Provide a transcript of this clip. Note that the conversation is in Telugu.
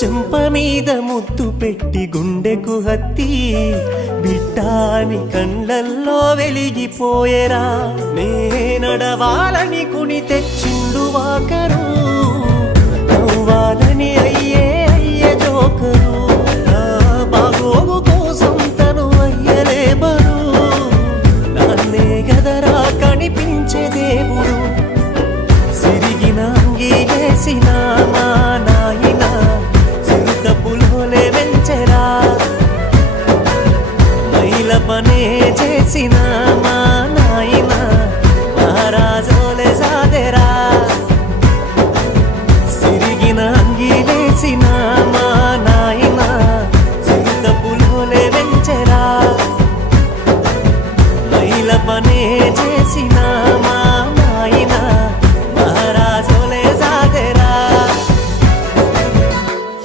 చెంప మీద ముద్దు పెట్టి గుండెకు హత్తి బిడ్డాని కళ్ళల్లో వెలిగిపోయేరా. నే నడవాలని కుని తెచ్చిండు వాకరు, నవ్వాలని అయ్యే జోకరు. నా బాగోగు కోసం తను అయ్యలే బరు, నాన్నే గదరా కనిపించే దేవుడు. సిరిగిన అంగి వేసిన మా నాయన సిరుతపులోలే వెంచెరా, మైల పనే చేసిన